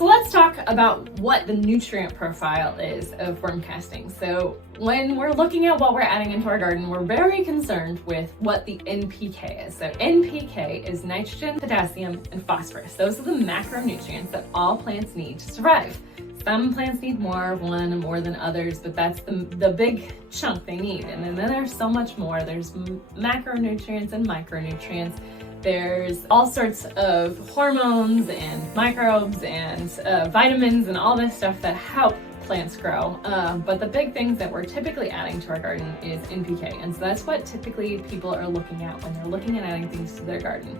So let's talk about what the nutrient profile is of worm castings. So when we're looking at what we're adding into our garden, we're very concerned with what the NPK is. So NPK is nitrogen, potassium, and phosphorus. Those are the macronutrients that all plants need to survive. Some plants need more of one and more than others, but that's the big chunk they need. And then there's so much more. There's macronutrients and micronutrients. There's all sorts of hormones and microbes and vitamins and all this stuff that help plants grow. But the big things that we're typically adding to our garden is NPK. And so that's what typically people are looking at when they're looking at adding things to their garden.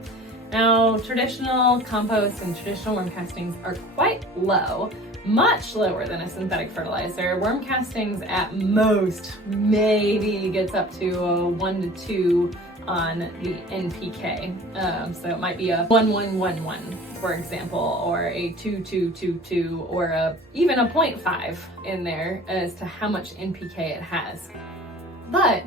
Now, traditional compost and traditional worm castings are quite low, much lower than a synthetic fertilizer. Worm castings at most maybe gets up to a 1 to 2 on the NPK. So it might be a 1-1-1-1, for example, or a 2-2-2-2, or even a 0.5 in there as to how much NPK it has. But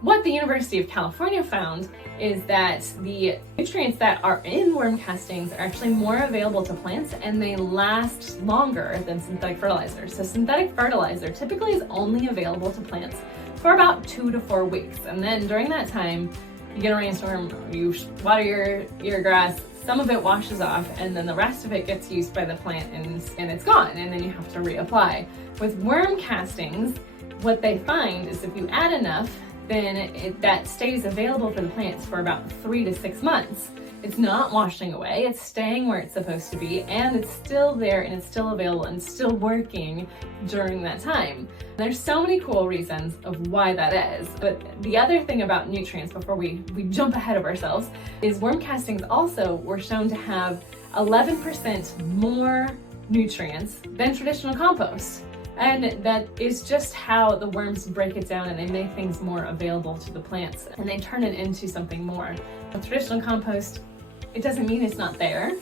what the University of California found is that the nutrients that are in worm castings are actually more available to plants, and they last longer than synthetic fertilizer. So synthetic fertilizer typically is only available to plants for about 2 to 4 weeks. And then during that time, you get a rainstorm, you water your grass, some of it washes off, and then the rest of it gets used by the plant and it's gone, and then you have to reapply. With worm castings, what they find is if you add enough, then that stays available for the plants for about 3 to 6 months. It's not washing away, it's staying where it's supposed to be, and it's still there and it's still available and still working during that time. There's so many cool reasons of why that is. But the other thing about nutrients, before we jump ahead of ourselves, is worm castings also were shown to have 11% more nutrients than traditional compost. And that is just how the worms break it down and they make things more available to the plants and they turn it into something more. With traditional compost, it doesn't mean it's not there.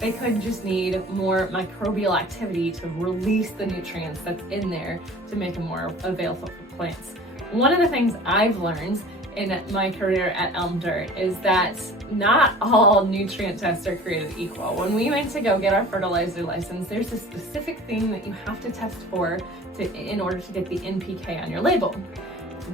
They could just need more microbial activity to release the nutrients that's in there to make it more available for plants. One of the things I've learned in my career at Elm Dirt is that not all nutrient tests are created equal. When we went to go get our fertilizer license, there's a specific thing that you have to test for in order to get the NPK on your label.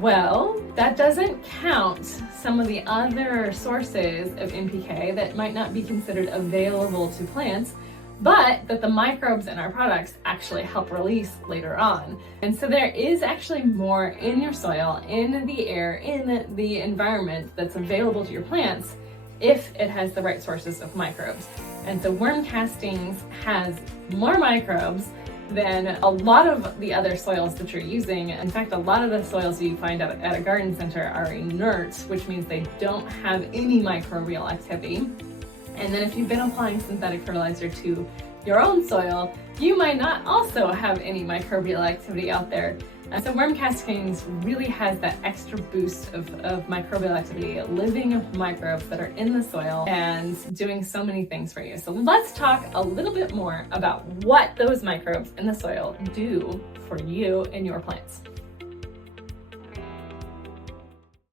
Well, that doesn't count some of the other sources of NPK that might not be considered available to plants, but that the microbes in our products actually help release later on. And so there is actually more in your soil, in the air, in the environment that's available to your plants if it has the right sources of microbes. And so worm castings has more microbes than a lot of the other soils that you're using. In fact, a lot of the soils you find at a garden center are inert, which means they don't have any microbial activity. And then if you've been applying synthetic fertilizer to your own soil, you might not also have any microbial activity out there. So worm castings really has that extra boost of microbial activity, living microbes that are in the soil and doing so many things for you. So let's talk a little bit more about what those microbes in the soil do for you and your plants.